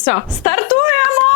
Все, стартуємо!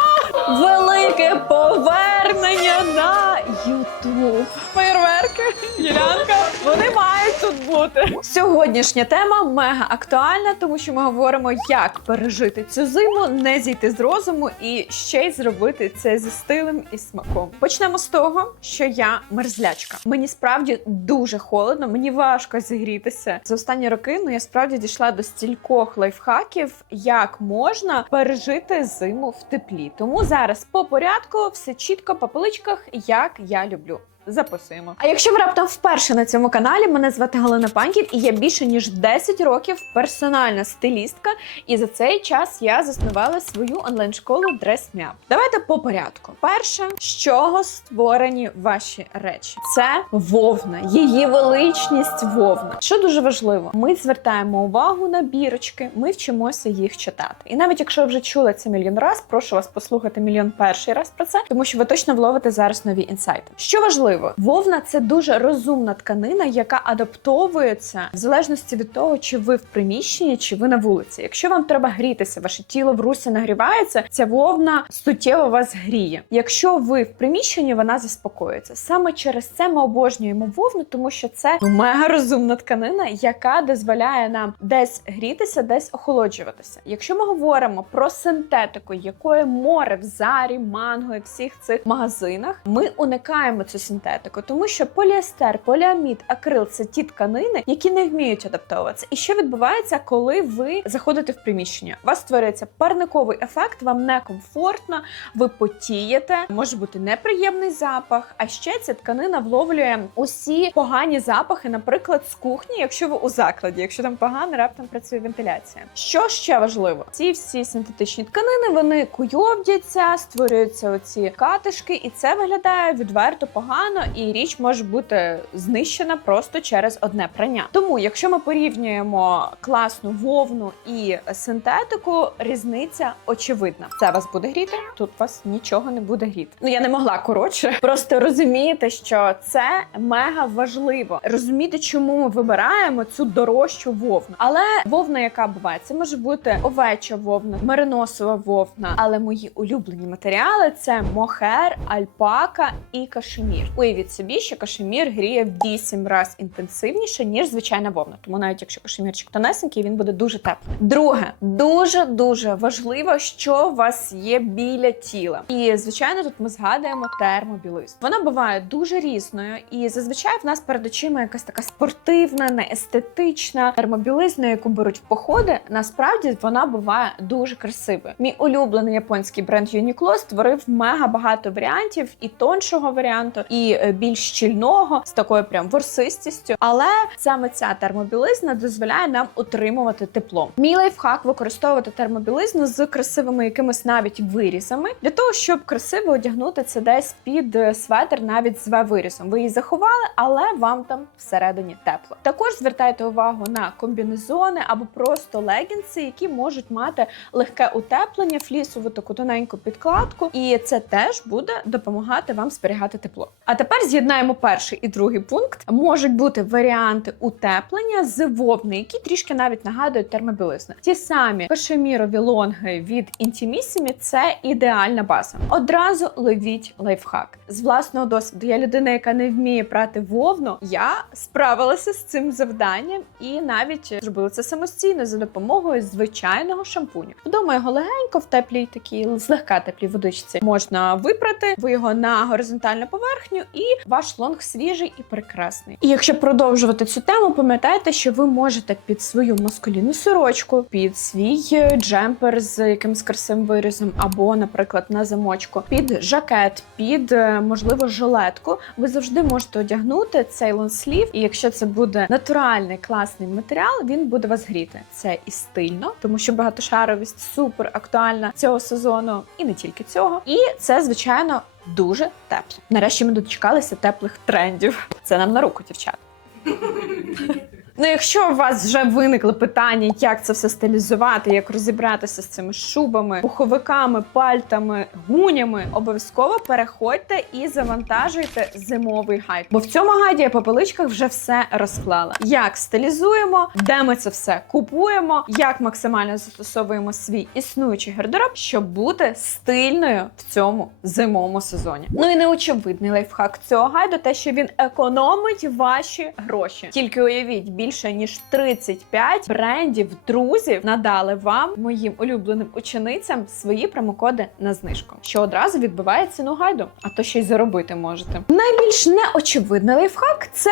Велике повернення на Ютуб. Фейерверки, Юлянка, вони мають тут бути. Сьогоднішня тема мега актуальна, тому що ми говоримо, як пережити цю зиму, не зійти з розуму і ще й зробити це зі стилем і смаком. Почнемо з того, що я мерзлячка. Мені справді дуже холодно, мені важко зігрітися. За останні роки ну я справді дійшла до стількох лайфхаків, як можна пережити зиму в теплі. Тому зараз по порядку все чітко по поличках, як я люблю. Записуємо. А якщо ви раптом вперше на цьому каналі, мене звати Галина Паньків, і я більше ніж 10 років персональна стилістка. І за цей час я заснувала свою онлайн-школу DressMeUp. Давайте по порядку. Перше, з чого створені ваші речі? Це вовна, її величність вовна. Що дуже важливо, ми звертаємо увагу на бірочки, ми вчимося їх читати. І навіть якщо ви вже чули це мільйон раз, прошу вас послухати мільйон перший раз про це, тому що ви точно вловите зараз нові інсайти. Що важливо, вовна це дуже розумна тканина, яка адаптовується в залежності від того, чи ви в приміщенні, чи ви на вулиці. Якщо вам треба грітися, ваше тіло в русі нагрівається, ця вовна суттєво вас гріє. Якщо ви в приміщенні, вона заспокоїться. Саме через це ми обожнюємо вовну, тому що це мега розумна тканина, яка дозволяє нам десь грітися, десь охолоджуватися. Якщо ми говоримо про синтетику, якої море в зарі, манго і всіх цих магазинах, ми уникаємо цю синтетику, тому що поліестер, поліамід, акрил це ті тканини, які не вміють адаптовуватися. І що відбувається, коли ви заходите в приміщення? У вас створюється парниковий ефект, вам некомфортно, ви потієте, може бути неприємний запах. А ще ця тканина вловлює усі погані запахи, наприклад, з кухні, якщо ви у закладі, якщо там погано раптом працює вентиляція. Що ще важливо? Ці всі синтетичні тканини вони куйовдяться, створюються оці катишки, і це виглядає відверто погано, і річ може бути знищена просто через одне прання. Тому, якщо ми порівнюємо класну вовну і синтетику, різниця очевидна. Це вас буде гріти, тут вас нічого не буде гріти. Ну я не могла коротше. Просто розумієте, що це мега важливо. Розуміти, чому ми вибираємо цю дорожчу вовну. Але вовна, яка буває, це може бути овеча вовна, мериносова вовна. Але мої улюблені матеріали це мохер, альпака і кашемір. Уявіть собі, що кашемір гріє в 8 разів інтенсивніше, ніж звичайна вовна. Тому навіть якщо кашемірчик тонесенький, він буде дуже теплий. Друге, дуже дуже важливо, що у вас є біля тіла. І звичайно, тут ми згадуємо термобілизну. Вона буває дуже різною, і зазвичай в нас перед очима якась така спортивна, неестетична термобілизна, яку беруть в походи. Насправді вона буває дуже красивою. Мій улюблений японський бренд Uniqlo створив мега багато варіантів і тоншого варіанту, і е, більш щільного з такою прям ворсистістю. Але саме ця термобілизна дозволяє нам утримувати тепло. Мій лайфхак використовувати термобілизну з красивими якимись навіть вирізами для того, щоб красиво одягнути це десь під е, светр, навіть з В-вирізом. Ви її заховали, але вам там всередині тепло. Також звертайте увагу на комбінезони або просто легінси, які можуть мати легке утеплення, флісову таку тоненьку підкладку, і це теж буде допомагати вам зберігати тепло. А тепер з'єднаємо перший і другий пункт. Можуть бути варіанти утеплення з вовни, які трішки навіть нагадують термобілизну. Ті самі кашемірові лонги від Intimissimi – це ідеальна база. Одразу ловіть лайфхак з власного досвіду. Я людина, яка не вміє прати вовну. Я справилася з цим завданням і навіть зробила це самостійно за допомогою звичайного шампуню. Вдома його легенько в теплій такій злегка теплій водичці можна випрати. Ви його на горизонтальну поверхню, і ваш лонг свіжий і прекрасний. І якщо продовжувати цю тему, пам'ятайте, що ви можете під свою маскулінну сорочку, під свій е, джемпер з якимось красивим вирізом, або, наприклад, на замочку, під жакет, під е, можливо жилетку. Ви завжди можете одягнути цей лонслів, і якщо це буде натуральний класний матеріал, він буде вас гріти. Це і стильно, тому що багатошаровість супер актуальна цього сезону, і не тільки цього. І це, звичайно, дуже тепло. Нарешті ми дочекалися теплих трендів. Це нам на руку, дівчат. Ну, якщо у вас вже виникли питання, як це все стилізувати, як розібратися з цими шубами, пуховиками, пальтами, гунями, обов'язково переходьте і завантажуйте зимовий гайд. Бо в цьому гайді я по поличках вже все розклала. Як стилізуємо, де ми це все купуємо, як максимально застосовуємо свій існуючий гардероб, щоб бути стильною в цьому зимовому сезоні. Ну і неочевидний лайфхак цього гайду, те, що він економить ваші гроші. Тільки уявіть, більше ніж 35 брендів друзів надали вам, моїм улюбленим ученицям, свої промокоди на знижку, що одразу відбиває ціну гайду, а то ще й заробити можете. Найбільш неочевидний лайфхак це.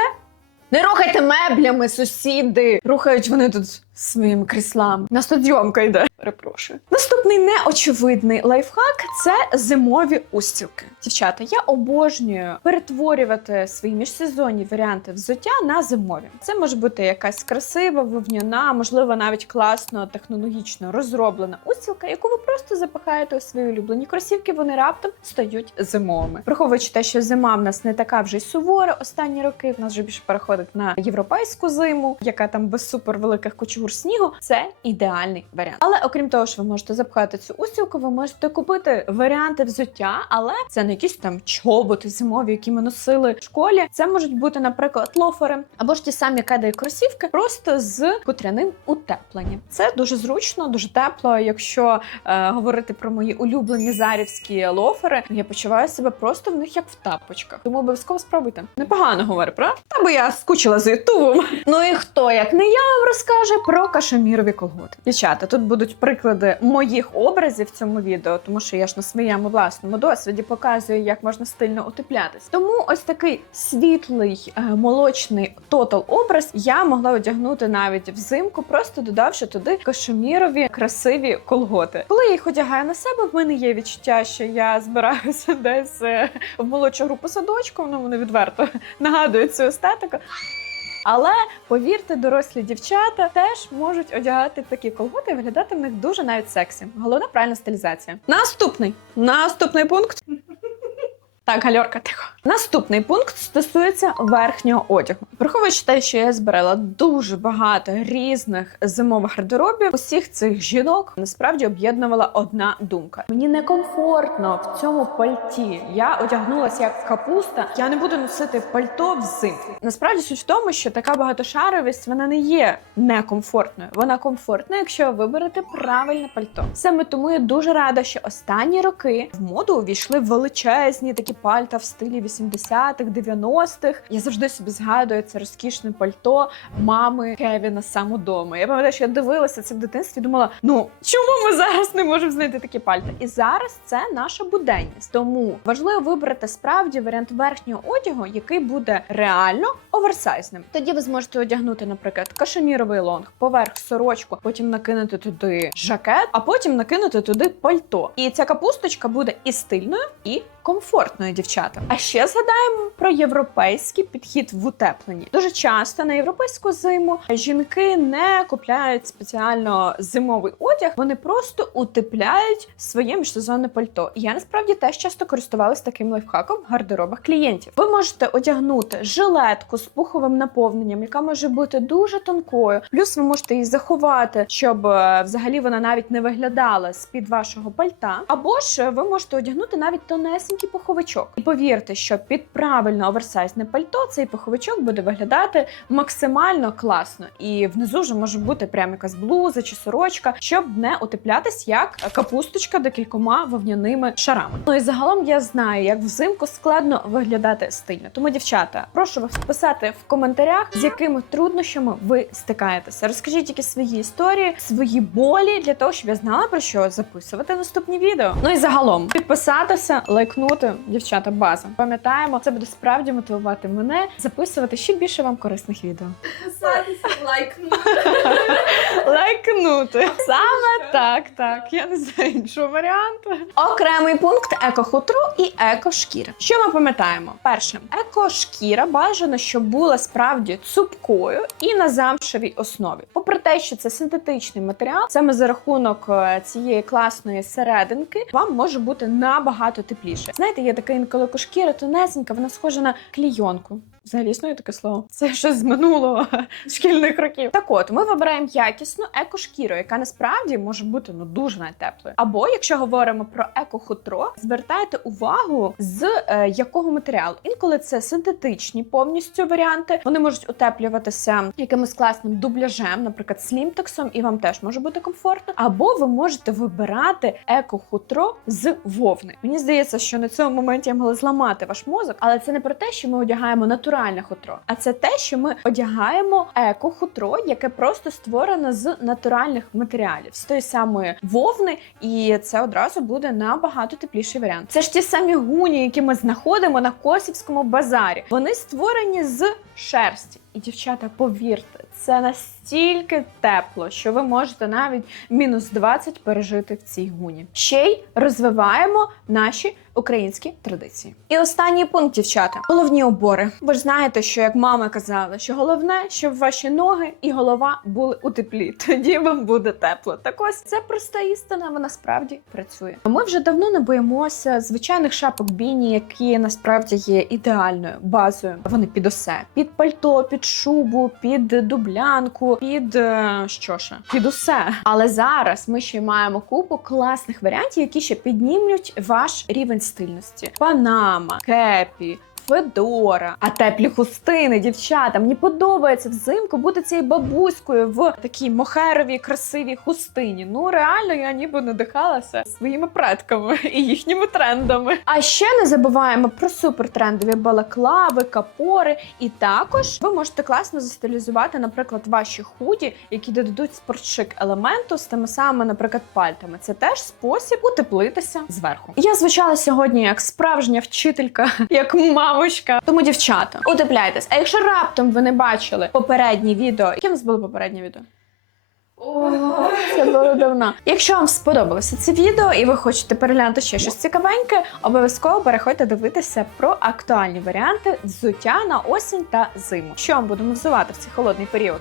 Не рухайте меблями, сусіди. Рухають вони тут своїми кріслами. На стадйомка йде. Перепрошую. Наступний неочевидний лайфхак це зимові устілки. Дівчата, я обожнюю перетворювати свої міжсезонні варіанти взуття на зимові. Це може бути якась красива, вовняна, можливо, навіть класно технологічно розроблена устілка, яку ви просто запихаєте у свої улюблені кросівки. Вони раптом стають зимовими. Враховуючи те, що зима в нас не така вже й сувора останні роки. В нас вже більше переходить на європейську зиму, яка там без супер великих кучугур снігу. Це ідеальний варіант. Але окрім того, що ви можете запхати цю устілку, ви можете купити варіанти взуття, але це не якісь там чоботи зимові, які ми носили в школі. Це можуть бути, наприклад, лофери або ж ті самі кеди кросівки, просто з хутряним утепленням. Це дуже зручно, дуже тепло. Якщо е, говорити про мої улюблені зарівські лофери, я почуваю себе просто в них як в тапочках. Тому обов'язково спробуйте. Непогано говорю, правда? Та бо я скучила за ютубом. Ну і хто, як не я, вам розкаже про кашемірові колготи. Дівчата, тут будуть приклади моїх образів в цьому відео, тому що я ж на своєму власному досвіді показую, як можна стильно утеплятись. Тому ось такий світлий е, молочний тотал образ я могла одягнути навіть взимку, просто додавши туди кашемірові красиві колготи. Коли я їх одягаю на себе, в мене є відчуття, що я збираюся десь е, в молодшу групу садочку. Ну вони відверто нагадують цю естетику. Але повірте, дорослі дівчата теж можуть одягати такі колготи і виглядати в них дуже навіть сексі. Головна правильна стилізація. Наступний наступний пункт. Так, гальорка, тихо. Наступний пункт стосується верхнього одягу. Враховуючи те, що я збирала дуже багато різних зимових гардеробів, усіх цих жінок насправді об'єднувала одна думка: мені некомфортно в цьому пальті. Я одягнулася як капуста. Я не буду носити пальто взимку. Насправді суть в тому, що така багатошаровість вона не є некомфортною. Вона комфортна, якщо ви виберете правильне пальто. Саме тому я дуже рада, що останні роки в моду увійшли величезні такі пальта в стилі 80-х, 90-х. Я завжди собі згадую це розкішне пальто мами Кевіна самодома. Я пам'ятаю, що я дивилася це в дитинстві. і Думала, ну чому ми зараз не можемо знайти такі пальта? І зараз це наша буденність. Тому важливо вибрати справді варіант верхнього одягу, який буде реально оверсайзним. Тоді ви зможете одягнути, наприклад, кашеміровий лонг, поверх сорочку, потім накинути туди жакет, а потім накинути туди пальто. І ця капусточка буде і стильною, і комфортною, дівчата. А ще згадаємо про європейський підхід в утепленні. Дуже часто на європейську зиму жінки не купляють спеціально зимовий одяг, вони просто утепляють своє міжсезонне пальто. Я насправді теж часто користувалася таким лайфхаком в гардеробах клієнтів. Ви можете одягнути жилетку з пуховим наповненням, яка може бути дуже тонкою. Плюс ви можете її заховати, щоб е, взагалі вона навіть не виглядала з під вашого пальта. Або ж ви можете одягнути навіть тонесенький пуховичок. І повірте, що під правильно оверсайзне пальто цей пуховичок буде виглядати максимально класно. І внизу вже може бути прям якась блуза чи сорочка, щоб не утеплятись як капусточка декількома вовняними шарами. Ну і загалом я знаю, як взимку складно виглядати стильно. Тому, дівчата, прошу вас писати в коментарях, з якими труднощами ви стикаєтеся. Розкажіть які свої історії, свої болі для того, щоб я знала про що записувати наступні відео. Ну і загалом підписатися, лайкнути, дівчата, база. Пам'ятаємо, це буде справді мотивувати мене записувати ще більше вам корисних відео. Писатися, лайкнути. Лайкнути. Саме так, так. Я не знаю іншого варіанту. Окремий пункт екохутро і екошкіра. Що ми пам'ятаємо? Перше, екошкіра бажано, щоб була справді цупкою і на замшевій основі. Попри те, що це синтетичний матеріал, саме за рахунок е, цієї класної серединки вам може бути набагато тепліше. Знаєте, є така інколи кошкіра тонесенька, вона схожа на клійонку. Взагалі існує таке слово. Це щось з минулого шкільних років. Так от, ми вибираємо якісну еко-шкіру, яка насправді може бути ну дуже навіть теплою. Або якщо говоримо про еко-хутро, звертайте увагу з е, якого матеріалу. Інколи це синтетичні повністю варіанти. Вони можуть утеплюватися якимось класним дубляжем, наприклад, слімтексом, і вам теж може бути комфортно. Або ви можете вибирати еко-хутро з вовни. Мені здається, що на цьому моменті я могла зламати ваш мозок, але це не про те, що ми одягаємо натуральне хутро, а це те, що ми одягаємо еко-хутро, яке просто створено з натуральних матеріалів, з тої самої вовни, і це одразу буде набагато тепліший варіант. Це ж ті самі гуні, які ми знаходимо на Косівському базарі. Вони створені з шерсті. І дівчата, повірте, це настільки тепло, що ви можете навіть мінус 20 пережити в цій гуні. Ще й розвиваємо наші українські традиції. І останній пункт, дівчата, головні убори. Ви ж знаєте, що як мама казала, що головне, щоб ваші ноги і голова були у теплі. Тоді вам буде тепло. Так ось це проста істина, вона справді працює. Ми вже давно не боїмося звичайних шапок біні, які насправді є ідеальною базою. Вони під усе, під пальто, під шубу, під дублянку, під е, що ще? Під усе. Але зараз ми ще маємо купу класних варіантів, які ще піднімуть ваш рівень стильності. Панама, кепі. Федора, а теплі хустини, дівчата. Мені подобається взимку бути цією бабуською в такій мохеровій красивій хустині. Ну реально, я ніби надихалася своїми предками і їхніми трендами. А ще не забуваємо про супертрендові балаклави, капори. І також ви можете класно застилізувати, наприклад, ваші худі, які додадуть спортшик елементу з тими самими, наприклад, пальтами. Це теж спосіб утеплитися зверху. Я звучала сьогодні як справжня вчителька, як мамочка. Тому, дівчата, утепляйтесь. А якщо раптом ви не бачили попередні відео, яке в нас було попереднє відео? Ого. Це було давно. Якщо вам сподобалося це відео і ви хочете переглянути ще щось цікавеньке, обов'язково переходьте дивитися про актуальні варіанти взуття на осінь та зиму. Що вам будемо взувати в цей холодний період?